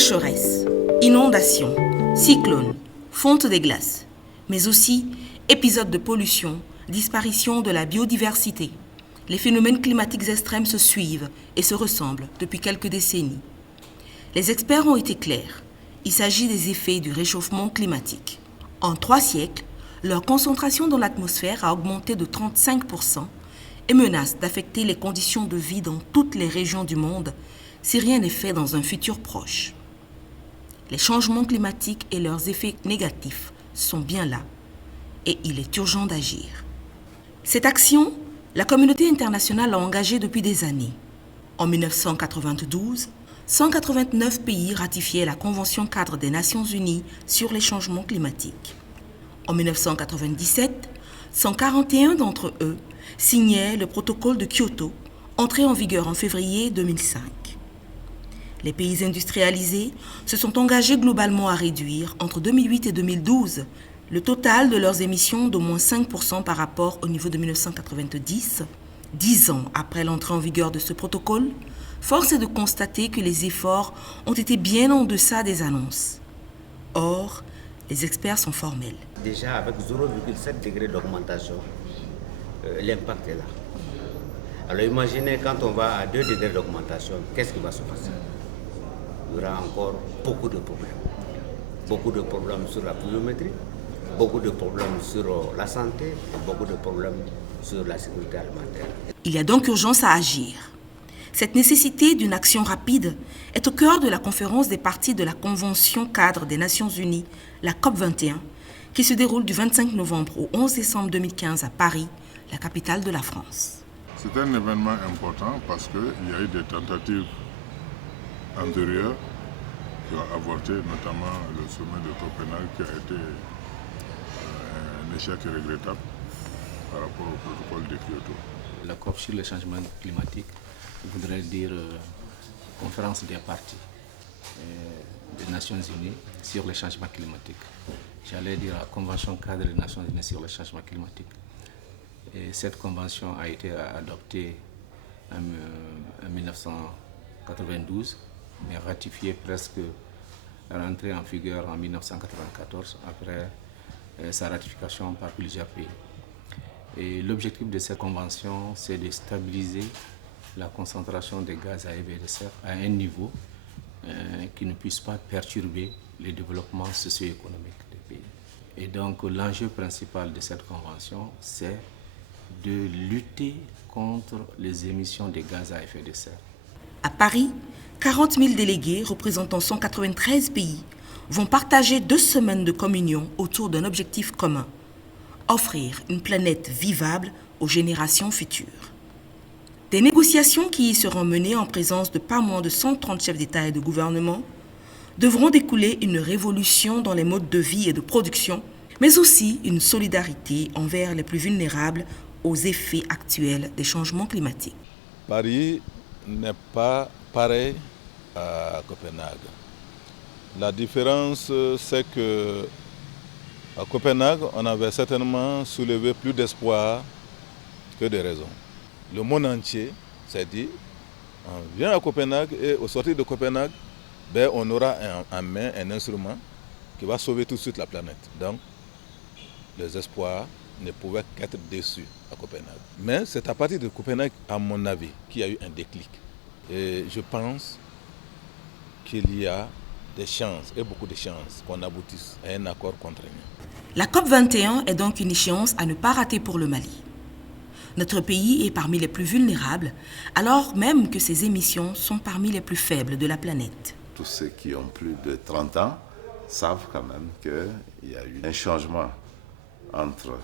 Sécheresse, inondations, cyclones, fonte des glaces, mais aussi épisodes de pollution, disparition de la biodiversité. Les phénomènes climatiques extrêmes se suivent et se ressemblent depuis quelques décennies. Les experts ont été clairs. Il s'agit des effets du réchauffement climatique. En 3 siècles, leur concentration dans l'atmosphère a augmenté de 35% et menace d'affecter les conditions de vie dans toutes les régions du monde si rien n'est fait dans un futur proche. Les changements climatiques et leurs effets négatifs sont bien là et il est urgent d'agir. Cette action, la communauté internationale l'a engagée depuis des années. En 1992, 189 pays ratifiaient la Convention cadre des Nations Unies sur les changements climatiques. En 1997, 141 d'entre eux signaient le protocole de Kyoto, entré en vigueur en février 2005. Les pays industrialisés se sont engagés globalement à réduire, entre 2008 et 2012, le total de leurs émissions d'au moins 5% par rapport au niveau de 1990. 10 ans après l'entrée en vigueur de ce protocole, force est de constater que les efforts ont été bien en deçà des annonces. Or, les experts sont formels. Déjà, avec 0,7 degré d'augmentation, l'impact est là. Alors imaginez quand on va à 2 degrés d'augmentation, qu'est-ce qui va se passer? Il y aura encore beaucoup de problèmes. Beaucoup de problèmes sur la pluviométrie, beaucoup de problèmes sur la santé, et beaucoup de problèmes sur la sécurité alimentaire. Il y a donc urgence à agir. Cette nécessité d'une action rapide est au cœur de la conférence des parties de la Convention cadre des Nations Unies, la COP21, qui se déroule du 25 novembre au 11 décembre 2015 à Paris, la capitale de la France. C'est un événement important parce qu'il y a eu des tentatives antérieures qui ont avorté, notamment le sommet de Copenhague qui a été un échec regrettable par rapport au protocole de Kyoto. La COP sur le changement climatique voudrait dire conférence des parties des Nations Unies sur le changement climatique. J'allais dire la Convention cadre des Nations Unies sur le changement climatique. Et cette convention a été adoptée en 1992, mais ratifiée presque rentrée en vigueur en 1994 après sa ratification par plusieurs pays. Et l'objectif de cette convention, c'est de stabiliser la concentration des gaz à effet de serre à un niveau qui ne puisse pas perturber le développement socio-économique des pays. Et donc l'enjeu principal de cette convention, c'est de lutter contre les émissions de gaz à effet de serre. À Paris, 40 000 délégués représentant 193 pays vont partager 2 semaines de communion autour d'un objectif commun: offrir une planète vivable aux générations futures. Des négociations qui y seront menées en présence de pas moins de 130 chefs d'État et de gouvernement devront découler une révolution dans les modes de vie et de production, mais aussi une solidarité envers les plus vulnérables aux effets actuels des changements climatiques. Paris n'est pas pareil à Copenhague. La différence, c'est que à Copenhague, on avait certainement soulevé plus d'espoir que de raison. Le monde entier s'est dit, on vient à Copenhague et au sortir de Copenhague, on aura en main un instrument qui va sauver tout de suite la planète. Donc, les espoirs ne pouvaient qu'être déçus à Copenhague. Mais c'est à partir de Copenhague, à mon avis, qu'il y a eu un déclic. Et je pense qu'il y a des chances, et beaucoup de chances, qu'on aboutisse à un accord contraignant. La COP21 est donc une échéance à ne pas rater pour le Mali. Notre pays est parmi les plus vulnérables, alors même que ses émissions sont parmi les plus faibles de la planète. Tous ceux qui ont plus de 30 ans savent quand même qu'il y a eu un changement entre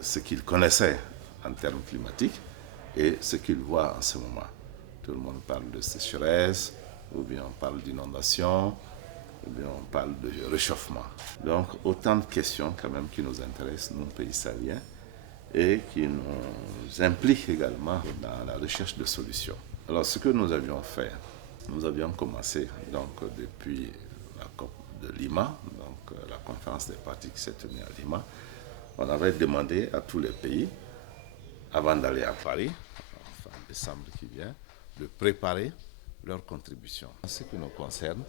ce qu'ils connaissaient en termes climatiques et ce qu'ils voient en ce moment. Tout le monde parle de sécheresse, ou bien on parle d'inondation, ou bien on parle de réchauffement. Donc autant de questions quand même qui nous intéressent, nous, pays sahéliens, et qui nous impliquent également dans la recherche de solutions. Alors ce que nous avions fait, nous avions commencé donc depuis la COP de Lima, donc la conférence des parties qui s'est tenue à Lima. On avait demandé à tous les pays, avant d'aller à Paris, en décembre qui vient, de préparer leur contribution. En ce qui nous concerne,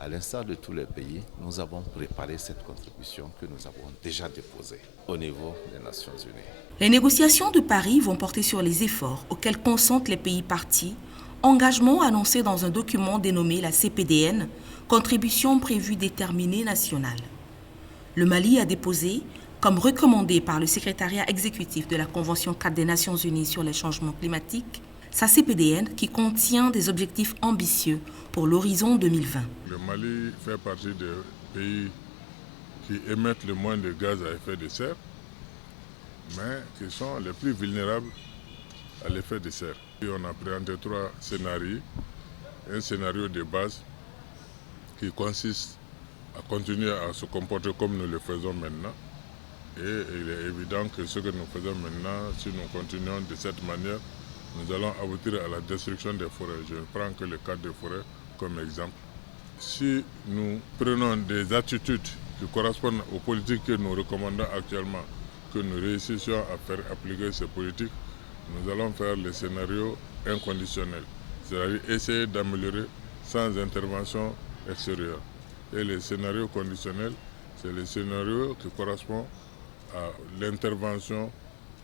à l'instar de tous les pays, nous avons préparé cette contribution que nous avons déjà déposée au niveau des Nations Unies. Les négociations de Paris vont porter sur les efforts auxquels consentent les pays parties, engagement annoncé dans un document dénommé la CPDN, contribution prévue déterminée nationale. Le Mali a déposé, comme recommandé par le secrétariat exécutif de la Convention 4 des Nations Unies sur les changements climatiques, sa CPDN qui contient des objectifs ambitieux pour l'horizon 2020. Le Mali fait partie des pays qui émettent le moins de gaz à effet de serre, mais qui sont les plus vulnérables à l'effet de serre. Et on a présenté 3 scénarios. Un scénario de base qui consiste à continuer à se comporter comme nous le faisons maintenant. Et il est évident que ce que nous faisons maintenant, si nous continuons de cette manière, nous allons aboutir à la destruction des forêts. Je prends que le cas des forêts comme exemple. Si nous prenons des attitudes qui correspondent aux politiques que nous recommandons actuellement, que nous réussissions à faire appliquer ces politiques, nous allons faire le scénario inconditionnel, c'est-à-dire essayer d'améliorer sans intervention extérieure. Et le scénario conditionnel, c'est le scénario qui correspond à l'intervention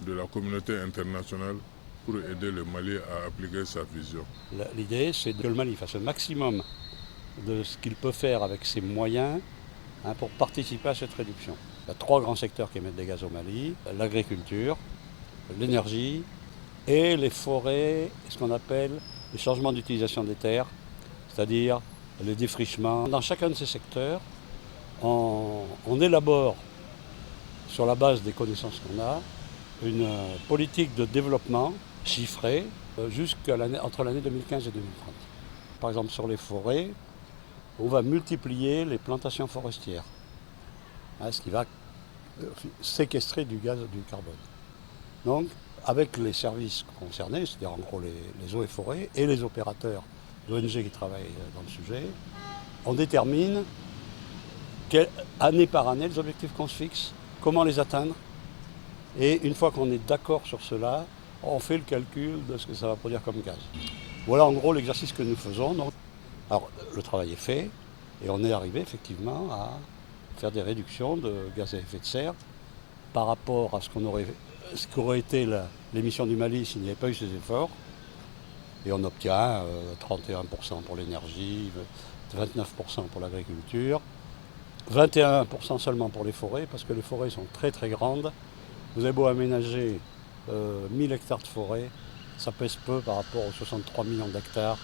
de la communauté internationale pour aider le Mali à appliquer sa vision. L'idée, c'est que le Mali fasse le maximum de ce qu'il peut faire avec ses moyens pour participer à cette réduction. Il y a 3 grands secteurs qui émettent des gaz au Mali, l'agriculture, l'énergie et les forêts, ce qu'on appelle les changements d'utilisation des terres, c'est-à-dire le défrichement. Dans chacun de ces secteurs, on élabore, sur la base des connaissances qu'on a, une politique de développement chiffrée entre l'année 2015 et 2030. Par exemple, sur les forêts, on va multiplier les plantations forestières, ce qui va séquestrer du gaz, du carbone. Donc, avec les services concernés, c'est-à-dire en gros les eaux et forêts, et les opérateurs d'ONG qui travaillent dans le sujet, on détermine année par année les objectifs qu'on se fixe, comment les atteindre, et une fois qu'on est d'accord sur cela, on fait le calcul de ce que ça va produire comme gaz. Voilà en gros l'exercice que nous faisons. Donc, alors, le travail est fait, et on est arrivé effectivement à faire des réductions de gaz à effet de serre par rapport à ce qu'aurait été l'émission du Mali s'il n'y avait pas eu ces efforts. Et on obtient 31% pour l'énergie, 29% pour l'agriculture, 21% seulement pour les forêts, parce que les forêts sont très très grandes. Vous avez beau aménager 1000 hectares de forêt, ça pèse peu par rapport aux 63 millions d'hectares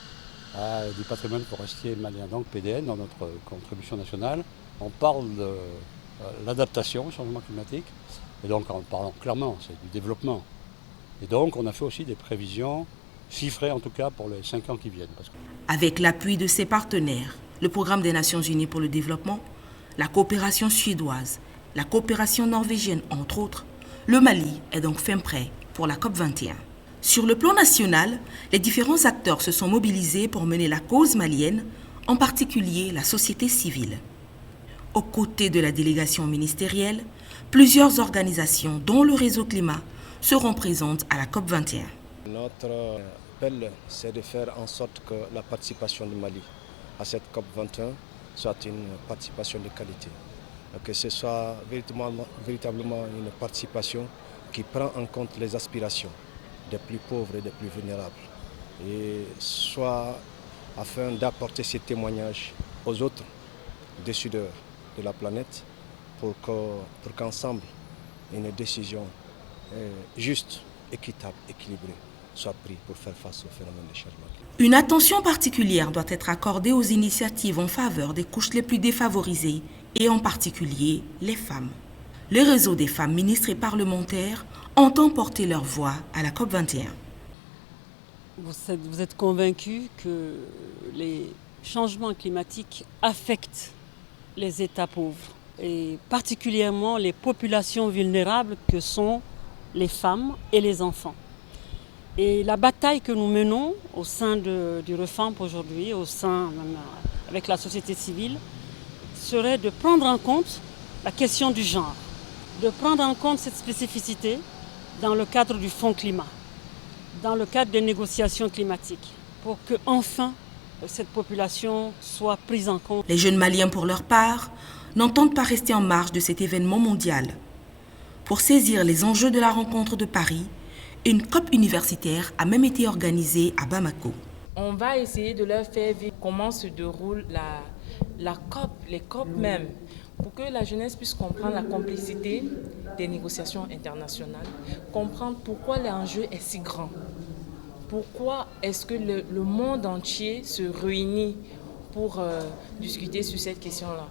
du patrimoine forestier malien. Donc PDN, dans notre contribution nationale, on parle de l'adaptation au changement climatique, et donc en parlant clairement, c'est du développement. Et donc on a fait aussi des prévisions chiffrées, en tout cas pour les 5 ans qui viennent. Avec l'appui de ses partenaires, le Programme des Nations Unies pour le développement, la coopération suédoise, la coopération norvégienne, entre autres, le Mali est donc fin prêt pour la COP21. Sur le plan national, les différents acteurs se sont mobilisés pour mener la cause malienne, en particulier la société civile. Aux côtés de la délégation ministérielle, plusieurs organisations, dont le Réseau Climat, seront présentes à la COP21. Notre appel, c'est de faire en sorte que la participation du Mali à cette COP21 soit une participation de qualité. Que ce soit véritablement une participation qui prend en compte les aspirations des plus pauvres et des plus vulnérables. Et soit afin d'apporter ces témoignages aux autres décideurs de la planète pour qu'ensemble une décision juste, équitable, équilibrée soit prise pour faire face au phénomène de changement climatique. Une attention particulière doit être accordée aux initiatives en faveur des couches les plus défavorisées et en particulier les femmes. Le réseau des femmes ministres et parlementaires entend porter leur voix à la COP21. Vous êtes convaincus que les changements climatiques affectent les États pauvres et particulièrement les populations vulnérables que sont les femmes et les enfants. Et la bataille que nous menons au sein du REFAMP aujourd'hui, avec la société civile, serait de prendre en compte la question du genre, de prendre en compte cette spécificité dans le cadre du Fonds climat, dans le cadre des négociations climatiques, pour que enfin cette population soit prise en compte. Les jeunes Maliens, pour leur part, n'entendent pas rester en marge de cet événement mondial. Pour saisir les enjeux de la rencontre de Paris, une COP universitaire a même été organisée à Bamako. On va essayer de leur faire vivre comment se déroule la COP, les COP même, pour que la jeunesse puisse comprendre la complexité des négociations internationales, comprendre pourquoi l'enjeu est si grand. Pourquoi est-ce que le monde entier se réunit pour discuter sur cette question-là?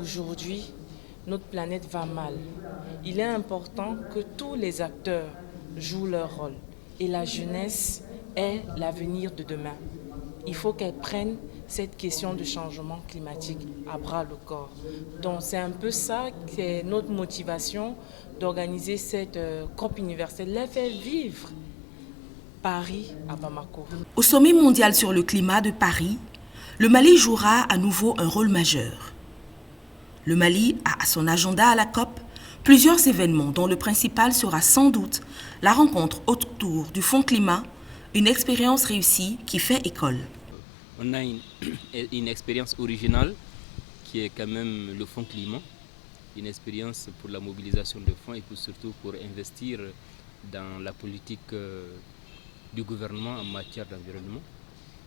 Aujourd'hui, notre planète va mal. Il est important que tous les acteurs jouent leur rôle. Et la jeunesse est l'avenir de demain. Il faut qu'elle prenne cette question de changement climatique à bras le corps. Donc c'est un peu ça qui est notre motivation d'organiser cette COP universelle, les faire vivre Paris à Bamako. Au sommet mondial sur le climat de Paris, le Mali jouera à nouveau un rôle majeur. Le Mali a à son agenda à la COP plusieurs événements dont le principal sera sans doute la rencontre autour du Fonds climat, une expérience réussie qui fait école. On a une expérience originale qui est quand même le Fonds climat, une expérience pour la mobilisation de fonds et surtout pour investir dans la politique du gouvernement en matière d'environnement,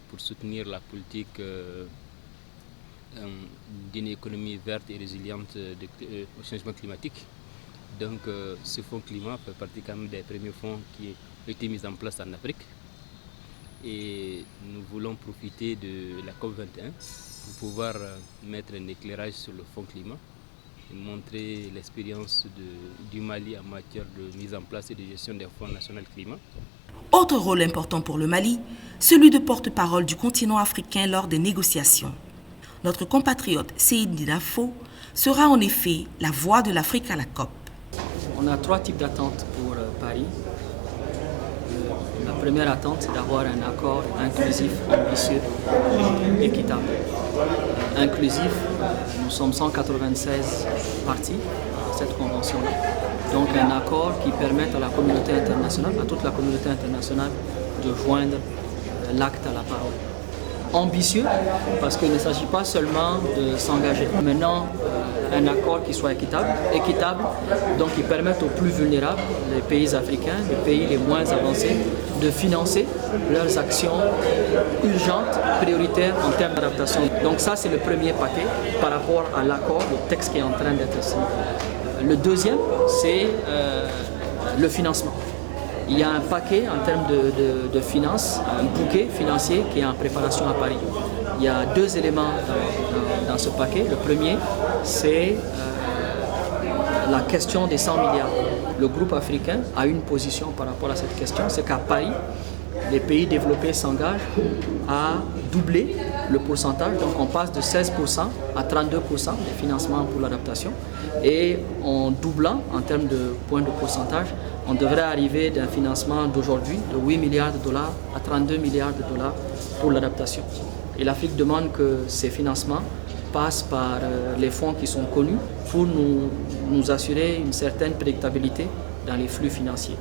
pour soutenir la politique d'une économie verte et résiliente au changement climatique. Donc ce fonds climat fait partie quand même des premiers fonds qui ont été mis en place en Afrique. Et nous voulons profiter de la COP21 pour pouvoir mettre un éclairage sur le fonds climat et montrer l'expérience du Mali en matière de mise en place et de gestion des fonds nationaux climat. Autre rôle important pour le Mali, celui de porte-parole du continent africain lors des négociations. Notre compatriote Seydi Dafo sera en effet la voix de l'Afrique à la COP. On a 3 types d'attentes pour Paris. La première attente, c'est d'avoir un accord inclusif, ambitieux, équitable. Inclusif, nous sommes 196 parties à cette convention-là. Donc un accord qui permette à la communauté internationale, à toute la communauté internationale, de joindre l'acte à la parole. Ambitieux, parce qu'il ne s'agit pas seulement de s'engager. Maintenant, un accord qui soit équitable, donc qui permette aux plus vulnérables, les pays africains, les pays les moins avancés, de financer leurs actions urgentes, prioritaires en termes d'adaptation. Donc ça, c'est le premier paquet par rapport à l'accord, le texte qui est en train d'être signé. Le deuxième, c'est le financement. Il y a un paquet en termes de finances, un bouquet financier qui est en préparation à Paris. Il y a 2 éléments dans ce paquet. Le premier, c'est la question des 100 milliards. Le groupe africain a une position par rapport à cette question, c'est qu'à Paris, les pays développés s'engagent à doubler le pourcentage. Donc on passe de 16% à 32% des financements pour l'adaptation. Et en doublant en termes de points de pourcentage, on devrait arriver d'un financement d'aujourd'hui de 8 milliards de dollars à 32 milliards de dollars pour l'adaptation. Et l'Afrique demande que ces financements passent par les fonds qui sont connus pour nous assurer une certaine prédictabilité dans les flux financiers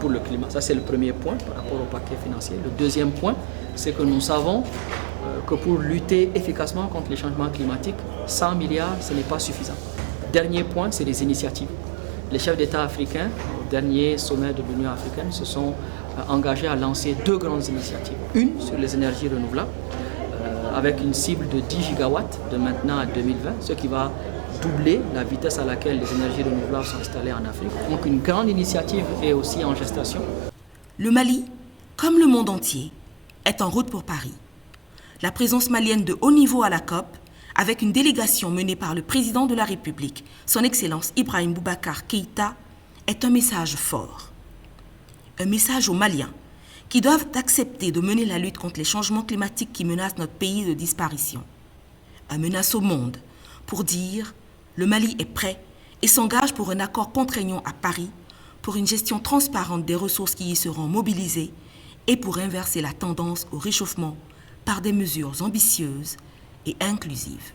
pour le climat. Ça, c'est le premier point par rapport au paquet financier. Le deuxième point, c'est que nous savons que pour lutter efficacement contre les changements climatiques, 100 milliards, ce n'est pas suffisant. Dernier point, c'est les initiatives. Les chefs d'État africains, au dernier sommet de l'Union africaine, se sont engagés à lancer 2 grandes initiatives. Une sur les énergies renouvelables, avec une cible de 10 gigawatts de maintenant à 2020, ce qui va doubler la vitesse à laquelle les énergies renouvelables sont installées en Afrique. Donc une grande initiative est aussi en gestation. Le Mali, comme le monde entier, est en route pour Paris. La présence malienne de haut niveau à la COP, avec une délégation menée par le président de la République, son Excellence Ibrahim Boubacar Keïta, est un message fort. Un message aux Maliens qui doivent accepter de mener la lutte contre les changements climatiques qui menacent notre pays de disparition. Un menace au monde pour dire le Mali est prêt et s'engage pour un accord contraignant à Paris pour une gestion transparente des ressources qui y seront mobilisées et pour inverser la tendance au réchauffement par des mesures ambitieuses et inclusives.